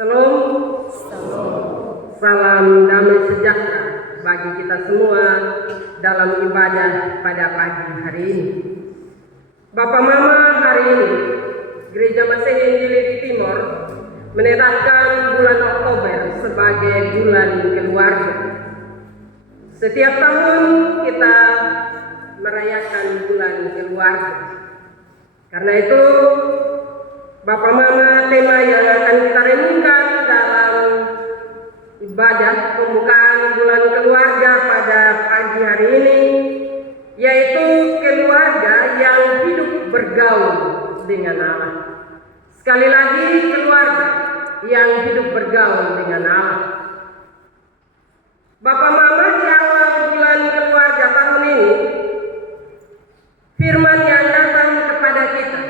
Salam, salam damai sejahtera bagi kita semua dalam ibadah pada pagi hari ini. Bapak Mama, hari ini Gereja Masehi Injili di Timor menetapkan bulan Oktober sebagai bulan keluarga. Setiap tahun kita merayakan bulan keluarga. Karena itu, Bapak Mama, tema yang akan kita renungkan dalam ibadah pembukaan bulan keluarga pada pagi hari ini, yaitu keluarga yang hidup bergaul dengan Allah. Sekali lagi, keluarga yang hidup bergaul dengan Allah. Bapak Mama, di awal bulan keluarga tahun ini, firman yang datang kepada kita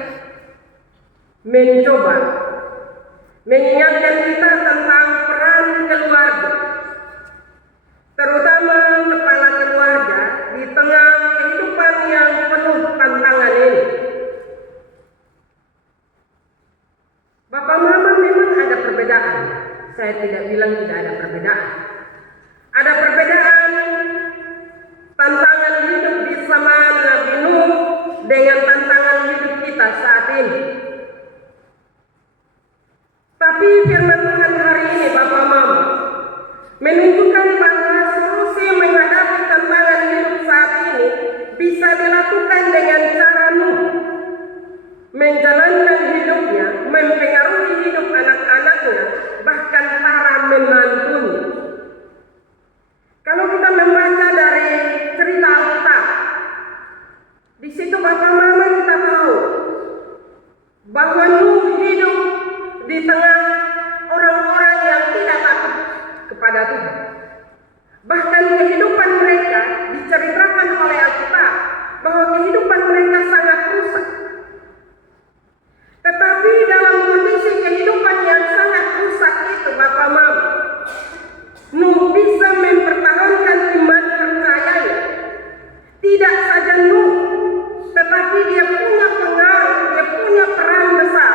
mencoba mengingatkan kita tentang peran keluarga, terutama kepala keluarga di tengah kehidupan yang penuh tantangan ini. Bapak Mama, memang ada perbedaan. Saya tidak bilang tidak ada perbedaan. Ada perbedaan tantangan hidup di zaman Nabi Nuh dengan tantangan hidup kita saat ini. Tapi firman Tuhan hari ini, Bapak Mama, menunjukkan bahwa solusi menghadapi tantangan hidup saat ini bisa dilakukan dengan cara Nuh menjalankan hidupnya, mempengaruhi hidup anak-anaknya, bahkan para menantunya. Kalau kita membaca dari cerita Alkitab, di situ Bapak Mama kita tahu bahwa Nuh hidup di tengah orang-orang yang tidak takut kepada Tuhan. Bahkan kehidupan mereka diceritakan oleh Alkitab bahwa kehidupan mereka sangat rusak. Tetapi dalam kondisi kehidupan yang sangat rusak itu, Bapak Mama, Nuh bisa mempertahankan iman percayanya. Tidak saja Nuh, tetapi dia punya pengaruh, dia punya peran besar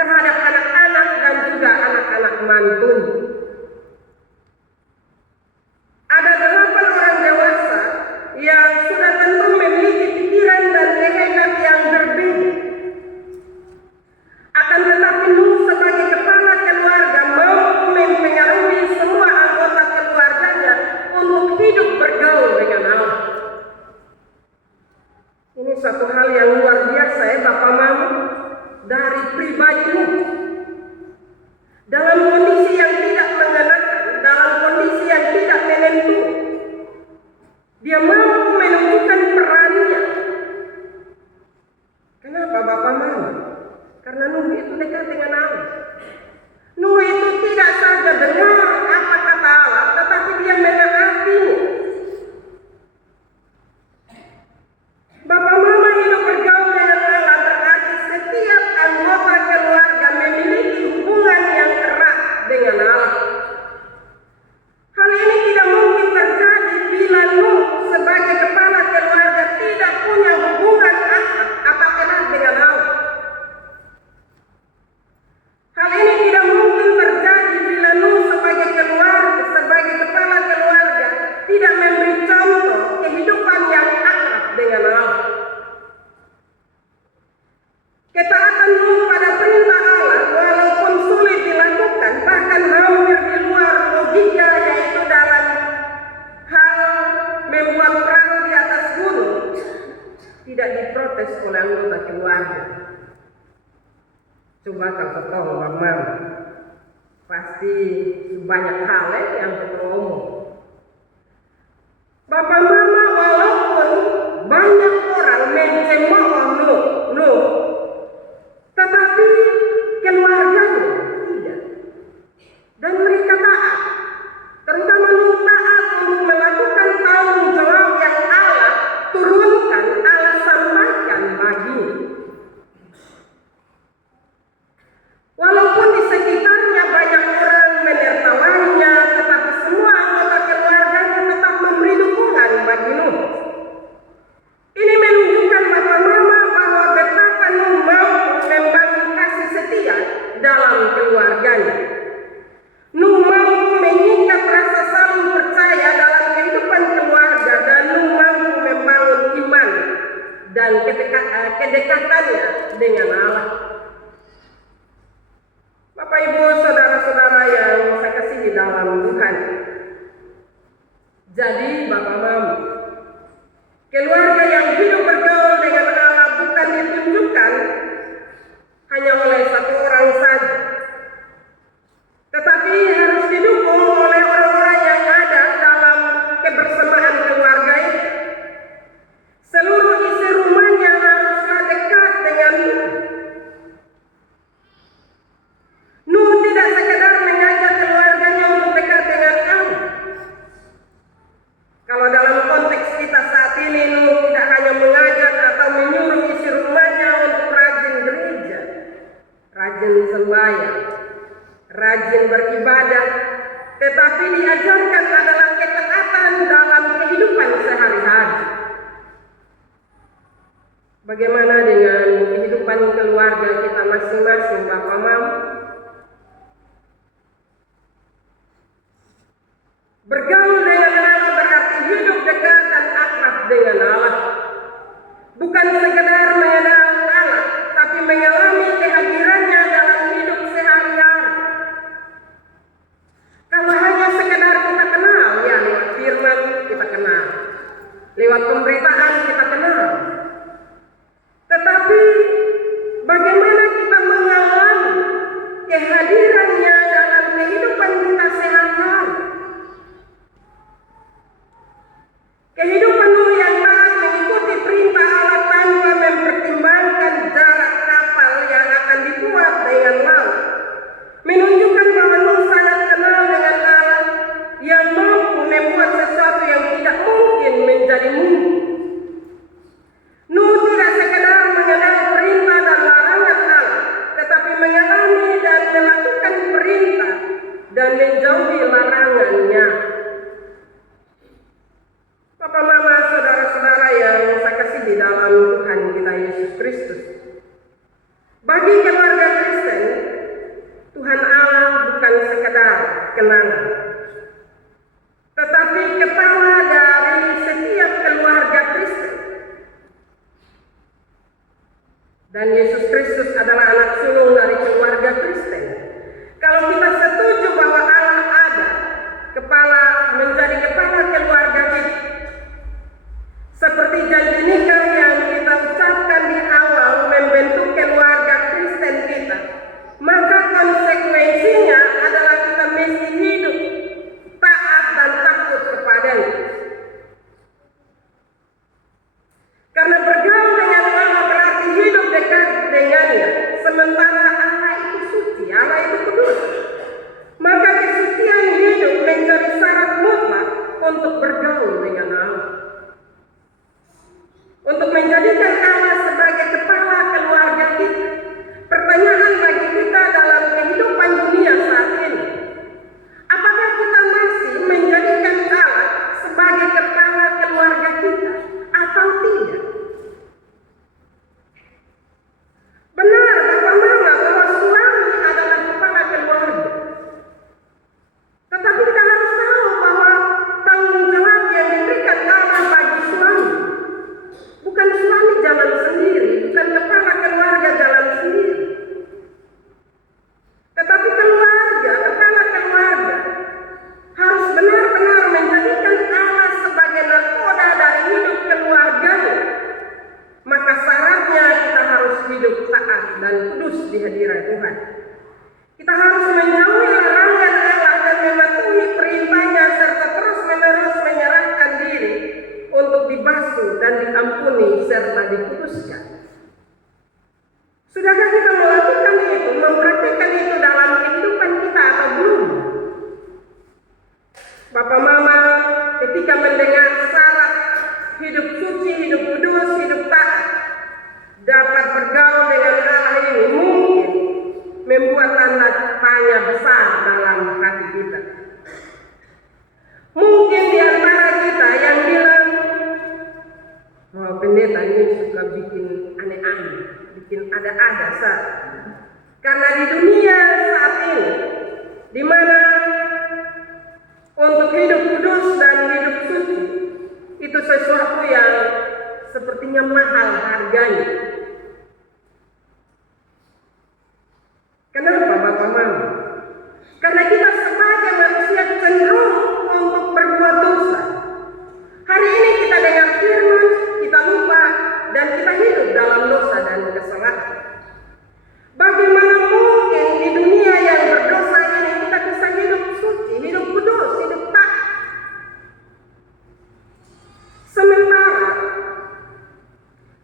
terhadap anak-anak dan juga anak-anak mantunya. Ada 8 orang dewasa yang sudah tentu memiliki pikiran dan kehendak yang berbeda. Akan tetapi Nuh sebagai kepala keluarga mampu mempengaruhi semua anggota keluarganya untuk hidup bergaul dengan Allah. Ini satu hal yang luar biasa ya Bapak Mama, dari pribadi Nuh. Dalam kondisi yang tidak mengenakan, dalam kondisi yang tidak menentu, dia mampu menunjukkan perannya. Kenapa Bapak Mama? Karena Nuh itu dekat dengan Allah. Nuh itu tidak saja dengar apa kata Allah, tetapi dia menaatinya. Bapak Mama, hidup bergaul dengan Allah berarti setiap anggota keluarga memiliki hubungan yang erat dengan Allah. Hal ini tidak mungkin terjadi bila Nuh sebagai kepala keluarga tidak punya hubungan akrab atau erat dengan Allah. Hal ini tidak mungkin terjadi bila Nuh sebagai keluarga, sebagai kepala keluarga tidak memberi contoh kehidupan yang akrab dengan Allah. Ketaatan Nuh pada perintah Allah walaupun sulit dilakukan, bahkan hampir di luar logika, yaitu dalam hal membuat perahu di atas gunung, tidak diprotes oleh anggota keluarga. Coba kalau tahu Mama, pasti banyak hal yang perlu ngomong. Bapak Mama, walaupun banyak orang mencemooh Nuh, tetapi keluarganya tidak. Dan mereka taat. Terutama Nuh taat untuk melakukan tanggung jawab yang Allah turunkan, Allah sampaikan baginya. Walaupun di sekitarnya banyak orang menertawainya, tetapi semua anggota keluarganya tetap memberi dukungan bagi dan kedekatannya dengan Allah. Bapak Ibu saudara-saudara yang saya kasihi dalam Tuhan. Jadi Bapak Mama, keluarga yang hidup bergaul dengan Allah bukan ditunjukkan hanya oleh satu orang saja, tetapi harus didukung oleh orang-orang yang ada dalam kebersamaan keluarga itu. Seluruh isi rumahnya haruslah dekat dengan Tuhan. Nuh tidak sekedar mengajak keluarganya untuk dekat dengan Allah. Kalau dalam konteks kita saat ini, Nuh tidak hanya mengajak atau menyuruh isi rumahnya untuk rajin gereja, rajin sembahyang, rajin beribadah, tetapi diajarkan adalah ketaatan dalam kehidupan sehari-hari. Bagaimana dengan kehidupan keluarga kita masing-masing, Bapak Mama? Bergaul dengan Allah berarti hidup dekat dan akrab dengan Allah. Bukan sekedar mengenal Allah, tapi mengalami kehadirannya dalam hidup sehari-hari. Kalau hanya sekedar kita kenal, ya lewat firman kita kenal, lewat pemberitaan kita kenal. Tetapi bagaimana kita mengalami kehadirannya dalam kehidupan kita sehari-hari? Kehidupan Nuh yang taat mengikuti perintah Allah tanpa mempertimbangkan jarak kapal yang akan dibuat dengan laut menunjukkan bahwa Nuh sangat kenal dengan Allah yang mampu membuat sesuatu yang tidak mungkin menjadi mungkin. Nuh tidak sekedar mengenal perintah dan larangan Allah, tetapi mengalami dan melakukan perintah dan menjauhi larangannya. Bapak Mama, saudara-saudara yang saya kasih di dalam Tuhan kita Yesus Kristus. Bagi keluarga Kristen, Tuhan Allah bukan sekedar kenangan, tetapi kepala dari setiap keluarga Kristen. Dan Yesus Kristus adalah anak sulung dari keluarga Kristen. Kalau kita setuju bahwa Allah ada, kepala menjadi kepala keluarga kita, seperti janji nikah yang kita ucapkan di awal membentuk keluarga Kristen kita, maka konsekuensinya adalah kita mesti hidup taat dan takut kepadanya. Karena bergaul dengan Allah berarti hidup dekat dengannya, sementara Allah itu suci, Allah itu kudus. Maka kesucian hidup menjadi syarat mutlak untuk bergaul dengan Allah. Untuk menjadikan Allah sebagai kepala keluarga kita. Pertanyaan bagi kita dalam kehidupan dunia saat ini, apakah kita masih menjadikan Allah sebagai kepala keluarga kita atau tidak? Benar Bapak Mama bahwa suami adalah kepala keluarga. Tetapi kita harus tahu bahwa tanggung jawab yang diberikan Allah bagi suami, bukan suami jalan sendiri, bukan kepala keluarga jalan sendiri. Tetapi keluarga, kepala keluarga harus benar-benar menjadikan Allah sebagai nakoda dari hidup keluarganya. Maka syaratnya kita harus hidup taat dan kudus di hadirat Tuhan. Kita harus menjauhi larangan Allah dan mematuhi perintahnya serta terus-menerus menyerahkan diri untuk dibasuh dan diampuni serta dikuduskan. Sudahkah kita melakukan itu, mempraktikkan itu dalam kehidupan kita atau belum? Bapak Mama, ketika mendengar syarat hidup suci, hidup kudus, hidup taat, dapat bergaul dengan Allah ini mungkin punya mahal harganya. Kenapa Bapak Mama? Karena kita sebagai manusia cenderung untuk berbuat dosa. Hari ini kita dengar firman, kita lupa, dan kita hidup dalam dosa dan kesalahan. Bagaimana mungkin di dunia yang berdosa ini kita bisa hidup suci, hidup kudus, hidup taat? Sementara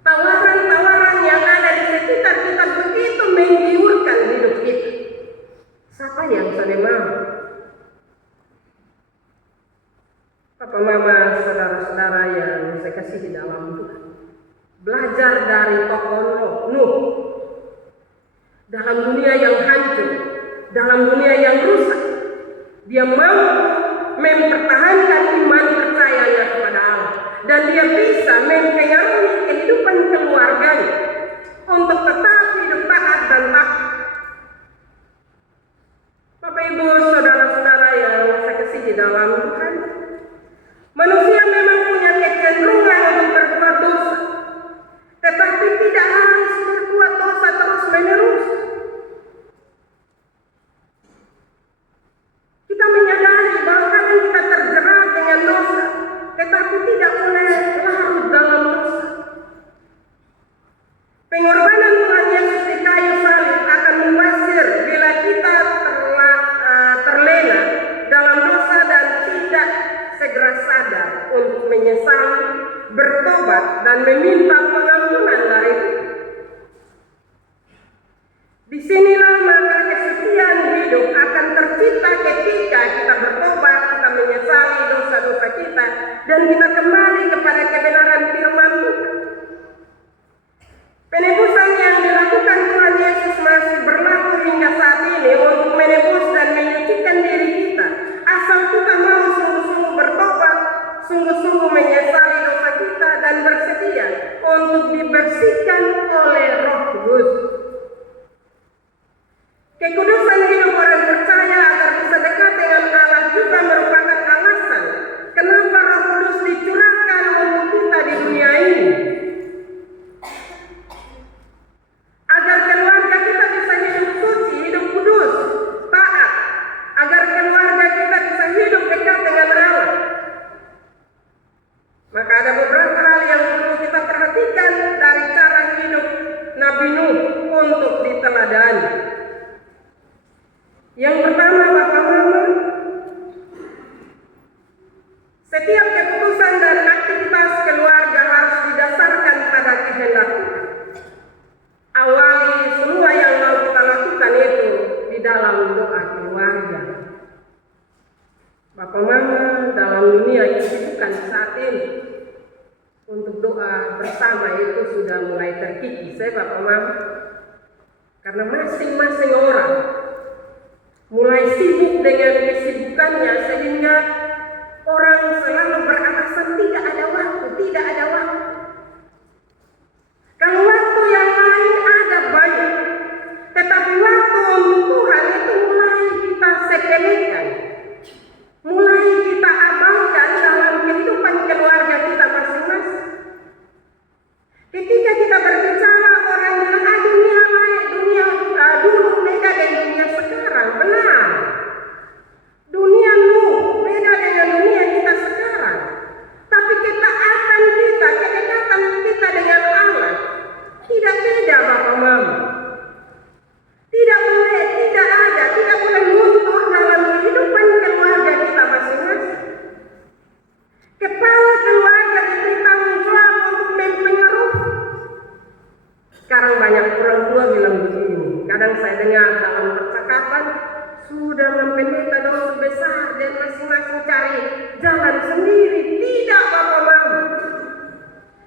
tawaran-tawaran yang ada di sekitar kita begitu menggiurkan hidup kita. Siapa yang sudah mau? Papa Mama, saudara-saudara yang saya kasih di dalam Tuhan, belajar dari tokoh Nuh. Dalam dunia yang hancur, dalam dunia yang rusak, dia mampu mempertahankan iman percayanya kepada Allah, dan dia bisa mempengaruhi kehidupan keluarganya untuk tetap hidup taat dan takwa. Bapak Ibu, saudara-saudara yang saya kasih di dalam Tuhan, manusia memang punya kecenderungan untuk berbuat dosa, tetapi tidak harus berbuat dosa terus-menerus. Kita menyadari bahwa kadang kita terjerat dengan dosa, tetapi tidak boleh larut dalam dosa. Pengorbanan Tuhan Yesus di kayu salib akan membasir bila kita terlena dalam dosa dan tidak segera sadar untuk menyesali, bertobat, dan meminta pengampunan dari Tuhan. Disinilah maka kesucian hidup akan tercipta ketika kita bertobat, kita menyesali dosa-dosa kita, dan kita kembali kepada kebenaran firman Tuhan. Penebusan yang dilakukan Tuhan Yesus masih berlaku hingga saat ini untuk menebus dan menyucikan diri kita, asal kita mau sungguh-sungguh bertobat, sungguh-sungguh menyesali dosa kita, dan bersedia untuk dibersihkan oleh Roh Kudus. Kekudusan hidup orang percaya agar bisa dekat dengan Allah juga merupakan alasan kenapa Roh Kudus dicurahkan untuk kita di dunia ini. Agar keluarga kita bisa hidup suci, hidup kudus, taat. Agar keluarga kita bisa hidup dekat dengan Allah. Maka ada beberapa hal yang perlu kita perhatikan dari cara hidup Nabi Nuh untuk diteladani. Yang pertama, Bapak Mama, setiap keputusan dan aktivitas keluarga harus didasarkan pada kehendak Tuhan. Awali semua yang mau kita lakukan itu di dalam doa keluarga. Bapak Mama, dalam dunia kesibukan saat ini, untuk doa bersama itu sudah mulai terkikis, Bapak Mama. Karena masing-masing orang mulai sibuk dengan kesibukannya, sehingga orang selalu beralasan tidak ada waktu, tidak ada waktu. Kalau waktu yang lain ada banyak, tetapi waktu untuk Tuhan itu mulai kita sepelekan, mulai kita abaikan dalam kehidupan keluarga kita masing-masing. Ketika kita berbicara, orang bilang, dunia lain, dunia dulu beda dengan dunia sekarang. Benar. Dunia Nuh beda dengan dunia kita sekarang. Tapi ketaatan kita, kedekatan kita dengan Allah tidak beda, Bapak Mama. Tidak boleh, tidak ada, tidak boleh luntur dalam kehidupan keluarga kita masing-masing. Kepala keluarga diberi tanggung jawab untuk mempengaruhi. Sekarang banyak orang tua bilang begini, kadang saya dengar dalam percakapan, sudah mempendeta dosa besar dan masing-masing cari jalan sendiri. Tidak, Bapak Mama.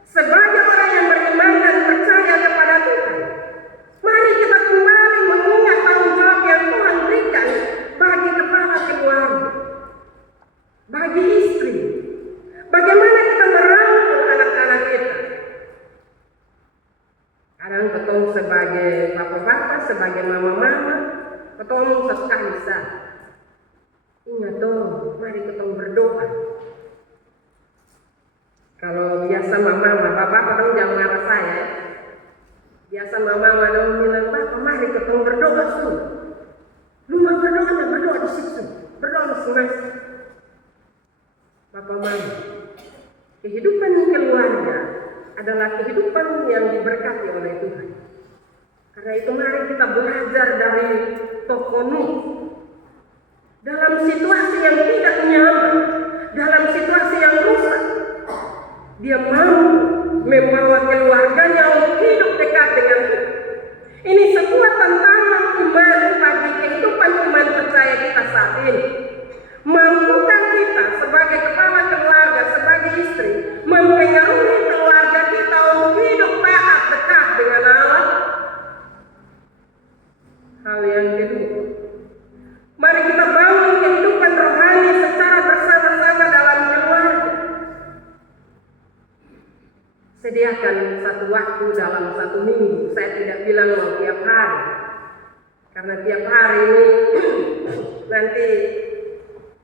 Sebagai orang yang beriman dan percaya kepada Tuhan, mari kita kembali mengingat tanggung jawab yang Tuhan berikan bagi kepala keluarga, bagi istri. Bagaimana kita merangkul anak-anak kita. Kadang ketemu sebagai bapak-bapak, sebagai mama-mama, ketemu satu kali sah. Ingat dong, mari ketemu berdoa. Kalau biasa mama, bapak dong jangan marah saya. Biasa mama dong bilang, bapak mari ketemu berdoa su. Lu mau berdoa di situ, berdoa masing-masing. Bapak mama, kehidupan keluarga adalah kehidupan yang diberkati oleh Tuhan. Karena itu mari kita belajar dari tokoh Nuh. Dalam situasi yang tidak nyaman, dalam situasi yang rusak, dia mau membawa keluarganya untuk hidup dekat dengan Tuhan. Ini sebuah tantangan iman bagi kehidupan iman percaya kita saat ini. Mampukah kita sebagai kepala keluarga, sebagai istri, mempengaruhi keluarga kita untuk hidup taat dekat dengan Allah? Hal yang kedua, mari kita bangun kehidupan rohani secara bersama-sama dalam keluarga. Sediakan satu waktu dalam satu minggu. Saya tidak bilang mau tiap hari, karena tiap hari ini nanti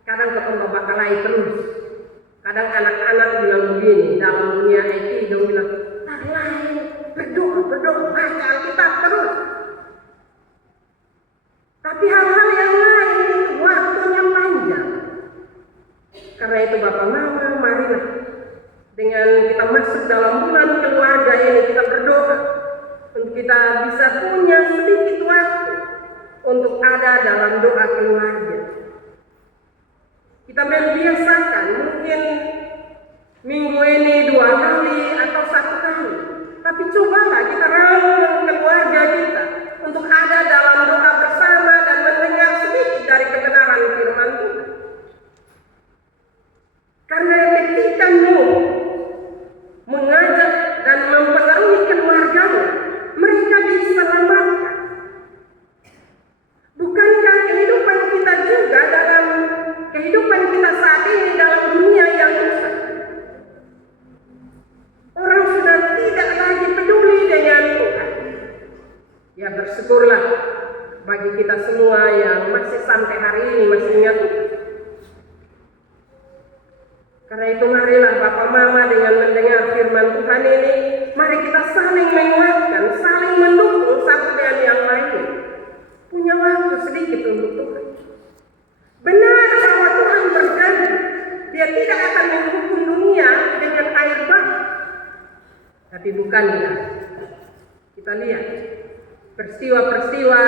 kadang ketemu bakalai terus. Kadang anak-anak bilang begini, dalam dunia IT dia bilang, lain berdoa, baca Alkitab terus. Tapi hal-hal yang lain itu waktunya panjang. Karena itu Bapak Mama, marilah dengan kita masuk dalam bulan keluarga ini, kita berdoa untuk kita bisa punya sedikit waktu untuk ada dalam doa keluarga. Kita membiasakan mungkin minggu ini 2 kali atau 1 kali. Tapi cobalah kita rangkul keluarga kita untuk ada dalam doa bersama dan mendengar sedikit dari kebenaran firman Tuhan. Karena ketika Nuh mengajak dan mempengaruhi keluarganya, mereka diselamatkan. Bukankah kehidupan kita juga dalam kehidupan kita saat ini dalam dunia yang rusak? Orang sudah tidak lagi peduli dengan Tuhan. Ya bersyukurlah bagi kita semua yang masih sampai hari ini masih ingat Tuhan. Karena itu marilah Bapak Mama dengan mendengar firman Tuhan ini, mari kita saling menguatkan, saling mendukung satu dengan yang lain. Punya waktu sedikit untuk Tuhan. Benar bahwa Tuhan berjanji, Dia tidak akan menghukum dunia dengan air bah. Tapi bukanlah. Kita lihat peristiwa-peristiwa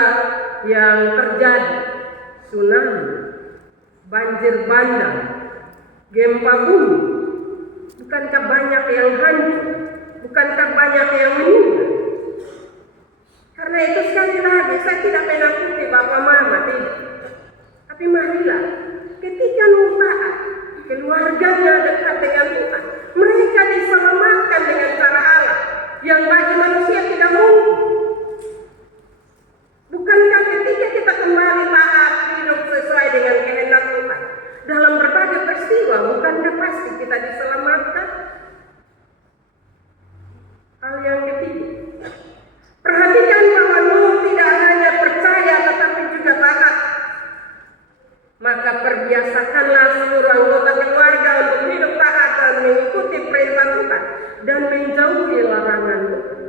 yang terjadi, tsunami, banjir bandang, gempa bumi. Bukankah banyak yang hancur? Bukankah banyak yang meninggal? Karena itu sekali lagi saya tidak menakuti Bapak Mama, tidak. Tapi marilah ketika Nuh taat, keluarganya dekat dengan Tuhan, mereka diselamatkan dengan cara Allah yang bagi manusia tidak mungkin. Bukankah ketika kita kembali taat hidup sesuai dengan kehendak Tuhan dalam berbagai peristiwa, bukankah pasti kita diselamatkan? Hal yang ketiga, perhatikan bahwa Nuh tidak hanya percaya tetapi juga taat. Maka perbiasakanlah seluruh anggota keluarga untuk hidup taat dan mengikuti perintah Tuhan dan menjauhi larangan Tuhan.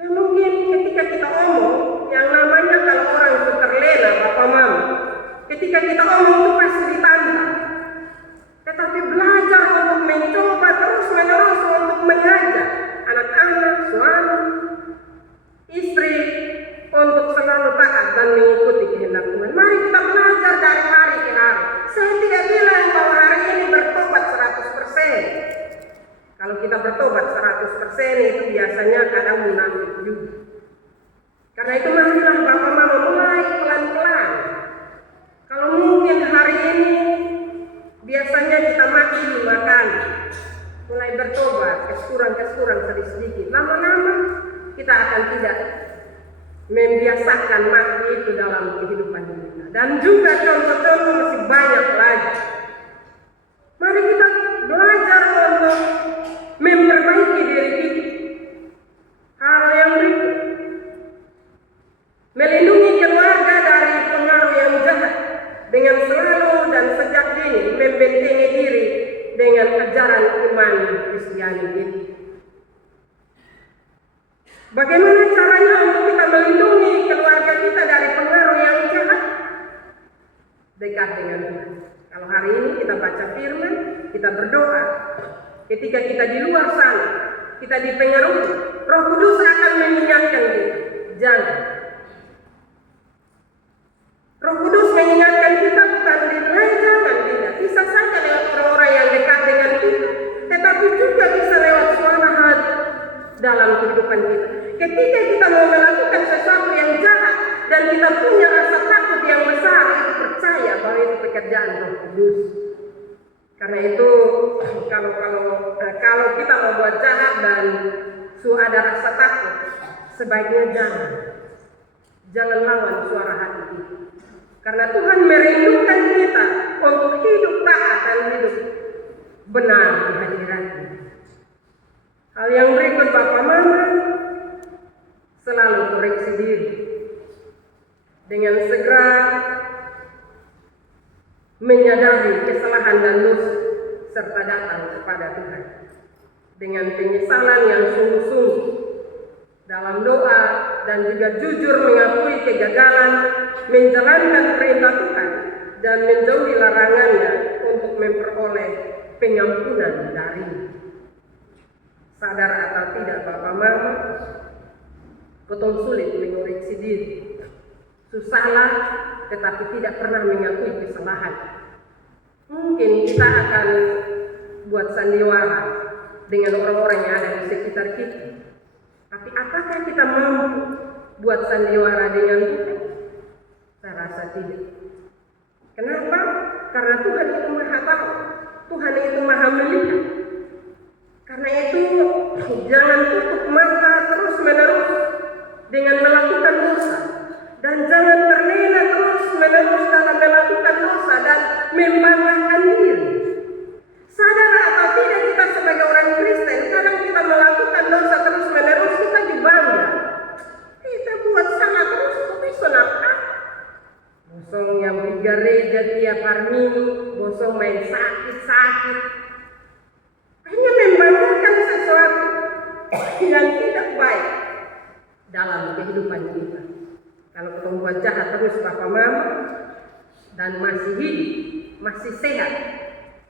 Ya mungkin ketika kita omong, yang namanya kalau orang itu terlena Bapak Mama, ketika kita omong itu pasti ditantang. Tetapi belajar untuk mencoba terus-menerus untuk mengajak anak-anak, suami, istri untuk selalu taat dan mengikuti kehendak Tuhan. Mari kita belajar dari hari ke hari. Saya tidak bilang bahwa hari ini bertobat 100%. Kalau kita bertobat 100% itu biasanya kadang munafik juga. Karena itu marilah Bapak Mama mulai pelan-pelan. Kalau mungkin hari ini biasanya kita mati 5 kali, mulai bertobat, keskurang sedikit. Lama-lama kita akan tidak membiasakan mati itu dalam kehidupan kita. Dan juga contoh-contoh masih banyak lagi. Mari kita belajar untuk memperbaiki diri kita. Hal yang berikut, melindungi keluarga dari pengaruh yang jahat dengan selalu dan sejak dini membentengi diri dengan ajaran Bagaimana caranya untuk kita melindungi keluarga kita dari pengaruh yang jahat? Dekat dengan Tuhan. Kalau hari ini kita baca firman, kita berdoa. Ketika kita di luar sana, kita dipengaruhi, Roh Kudus akan mengingatkan kita. Jangan. Roh Kudus mengingatkan kita bukan jangan tidak. Bisa saja lewat orang-orang yang dekat dengan kita, tetapi juga bisa lewat suara hati dalam kehidupan kita. Ketika kita mau melakukan sesuatu yang jahat dan kita punya rasa takut yang besar, itu percaya bahwa itu pekerjaan Roh Kudus. Karena itu kalau kita mau buat jahat dan ada rasa takut, sebaiknya jangan lawan suara hati kita. Karena Tuhan merindukan kita untuk hidup taat dan hidup benar di hadirat-Nya. Hal yang berikut Bapak Mama, selalu koreksi diri dengan segera menyadari kesalahan dan dosa serta datang kepada Tuhan dengan penyesalan yang sungguh-sungguh dalam doa dan juga jujur mengakui kegagalan menjalankan perintah Tuhan dan menjauhi larangannya untuk memperoleh pengampunan dari-Nya. Sadar atau tidak Bapak Mama, potong sulit mengoreksi diri. Susahlah tetapi tidak pernah mengakui kesalahan. Mungkin kita akan buat sandiwara dengan orang-orang yang ada di sekitar kita. Tapi apakah kita mampu buat sandiwara dengan Tuhan? Saya rasa tidak. Kenapa? Karena Tuhan itu maha tahu. Tuhan itu maha melihat. Karena itu jangan tutup mata terus menerus dengan melakukan dosa. Dan jangan terlena terus menerus dalam melakukan dosa dan membanggakan diri. Sadar atau tidak kita sebagai orang Kristen, kadang kita melakukan dosa terus menerus, kita dibangga. Kita buat salah terus, tapi kenapa? Bosong yang di gereja tiap hari minggu, bosong main sakit-sakit. Hanya membanggakan sesuatu yang tidak baik dalam kehidupan kita. Kalau kita buat jahat terus Bapak Mama dan masih hidup, masih sehat,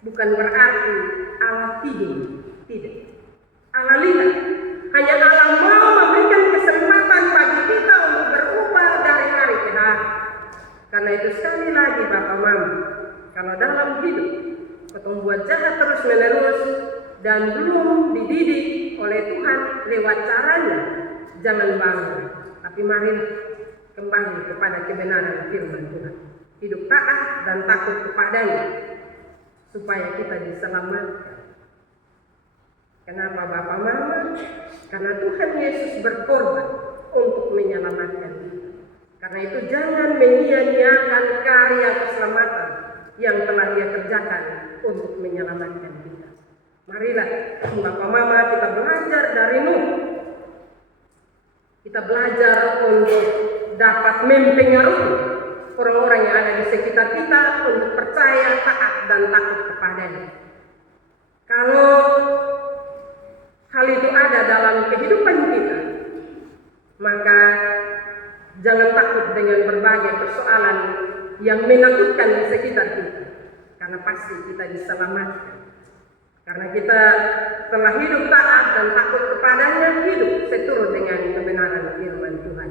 bukan berarti Allah tidur, tidak. Allah lihat, hanya Allah mau memberikan kesempatan bagi kita untuk berubah dari hari ke hari. Karena itu sekali lagi Bapak Mama, kalau dalam hidup kita buat jahat terus menerus dan belum dididik oleh Tuhan lewat caranya, jangan bangga, tapi mari kembali kepada kebenaran firman Tuhan. Hidup taat dan takut kepadanya supaya kita diselamatkan. Kenapa Bapak Mama? Karena Tuhan Yesus berkorban untuk menyelamatkan kita. Karena itu jangan menyia-nyiakan karya keselamatan yang telah Dia kerjakan untuk menyelamatkan kita. Marilah Bapak Mama kita belajar dari Nuh. Kita belajar untuk dapat mempengaruhi orang-orang yang ada di sekitar kita untuk percaya, taat, dan takut kepadanya. Kalau hal itu ada dalam kehidupan kita, maka jangan takut dengan berbagai persoalan yang menakutkan di sekitar kita, karena pasti kita diselamatkan. Karena kita telah hidup taat dan takut kepadanya, hidup seturut dengan kebenaran firman Tuhan.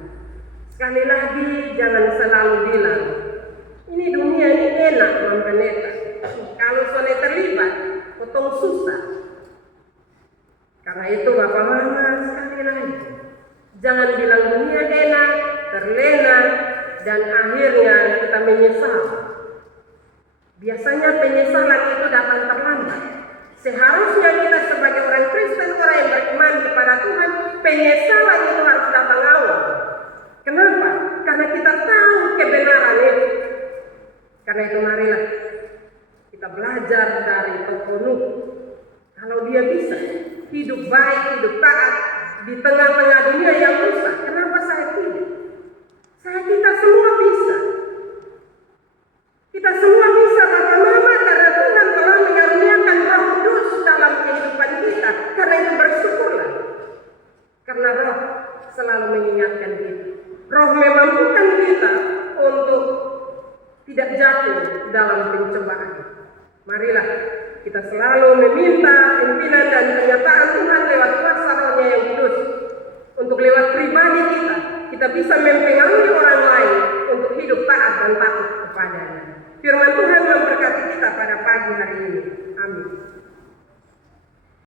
Sekali lagi, jangan selalu bilang, ini dunia ini enak mempeleta. Kalau soalnya terlibat, potong susah. Karena itu Bapak Mama, sekali lagi, jangan bilang dunia enak, terlena, dan akhirnya kita menyesal. Biasanya penyesalan itu datang terlambat. Seharusnya kita sebagai orang Kristen, orang yang beriman kepada Tuhan, penyesalan itu harus datang awal. Kenapa? Karena kita tahu kebenaran itu. Karena itu marilah kita belajar dari tokoh Nuh. Kalau dia bisa hidup baik, hidup taat di tengah-tengah dunia yang rusak, kenapa saya tidak? Kita semua bisa. Kita semua bisa Bapak Mama, karena Tuhan telah mengaruniakan Roh Kudus dalam kehidupan kita. Karena itu bersyukurlah. Karena Roh jatuh dalam pencobaan. Marilah kita selalu meminta pimpinan dan penyertaan Tuhan lewat kuasa Roh-Nya yang kudus. Untuk lewat pribadi kita bisa mempengaruhi orang lain untuk hidup taat dan takut kepadanya. Firman Tuhan memberkati kita pada pagi hari ini. Amin.